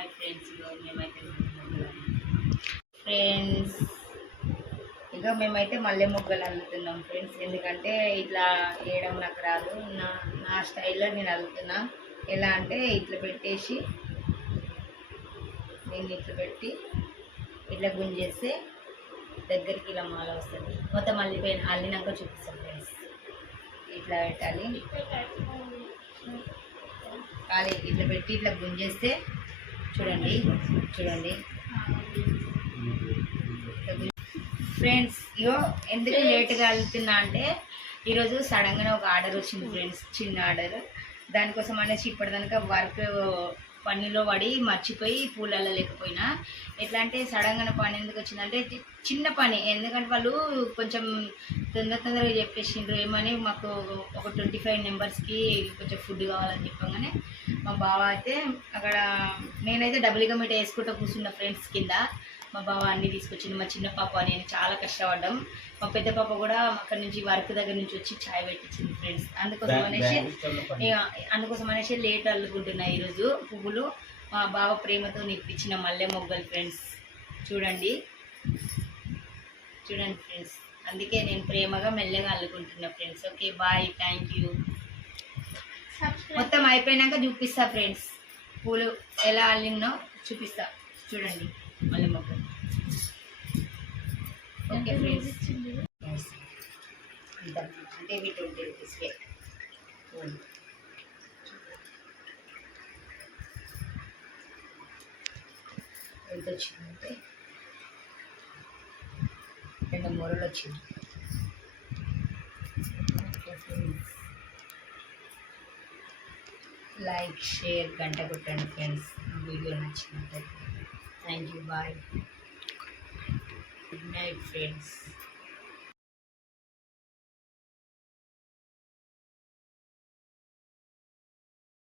Hi friends, మేమైతే friends మేమైతే మల్లె మొగ్గలు అల్లుతున్నాం ఫ్రెండ్స్. ఎందుకంటే ఇట్లా వేయడం నాకు రాదు, నా స్టైల్లో నేను అల్లుతున్నా. ఎలా అంటే ఇట్లా పెట్టేసి దీన్ని ఇట్లా పెట్టి ఇట్లా గుంజేస్తే దగ్గరికి ఇలా మాల వస్తుంది. మొత్తం అల్లినాక చూపిస్తాం ఫ్రెండ్స్. ఇట్లా పెట్టాలి, ఖాళీ ఇట్లా పెట్టి ఇట్లా గుంజేస్తే చూడండి చూడండి ఫ్రెండ్స్. ఎందుకు లేట్గా వెళ్తున్నా అంటే ఈరోజు సడన్గానే ఒక ఆర్డర్ వచ్చింది ఫ్రెండ్స్, చిన్న ఆర్డర్. దానికోసం అనేసి ఇప్పటిదాకా వర్క్ పనిలో పడి మర్చిపోయి పూలలో లేకపోయినా. ఎట్లా అంటే సడన్గా పని ఎందుకు వచ్చిందంటే చిన్న పని, ఎందుకంటే వాళ్ళు కొంచెం తొందరగా చెప్పేసిండ్రు. ఏమని మాకు ఒక 25 మెంబర్స్కి కొంచెం ఫుడ్ కావాలని చెప్పగానే మా బావ అయితే అక్కడ, నేనైతే డబుల్గా మీట వేసుకుంటూ కూర్చున్న ఫ్రెండ్స్ కింద. మా బావ అన్నీ తీసుకొచ్చింది. మా చిన్న పాప నేను చాలా కష్టపడ్డాం. మా పెద్ద పాప కూడా అక్కడి నుంచి వర్క్ దగ్గర నుంచి వచ్చి ఛాయ్ పెట్టించింది ఫ్రెండ్స్. అందుకోసం అనేసి లేట్ అల్లుకుంటున్నాయి ఈరోజు పువ్వులు. మా బావ ప్రేమతో నిప్పించిన మల్లె మొగ్గలు ఫ్రెండ్స్. చూడండి చూడండి ఫ్రెండ్స్, అందుకే నేను ప్రేమగా మెల్లగా అల్లుకుంటున్నా friends. Okay bye, thank you. మొత్తం అయిపోయినాక చూపిస్తా ఫ్రెండ్స్, పూలు ఎలా అల్లినో చూపిస్తా. చూడండి మల్లె మొగ్గలు. ఓకే ఫ్రెండ్స్, అంటే ఇవి 20 రూపీస్ ఎంత వచ్చిందంటే 2 మూరలు వచ్చింది. లైక్, షేర్, గంట కొట్టండి ఫ్రెండ్స్. వీడియో నచ్చినట్లయితే. Thank you, bye, good night friends.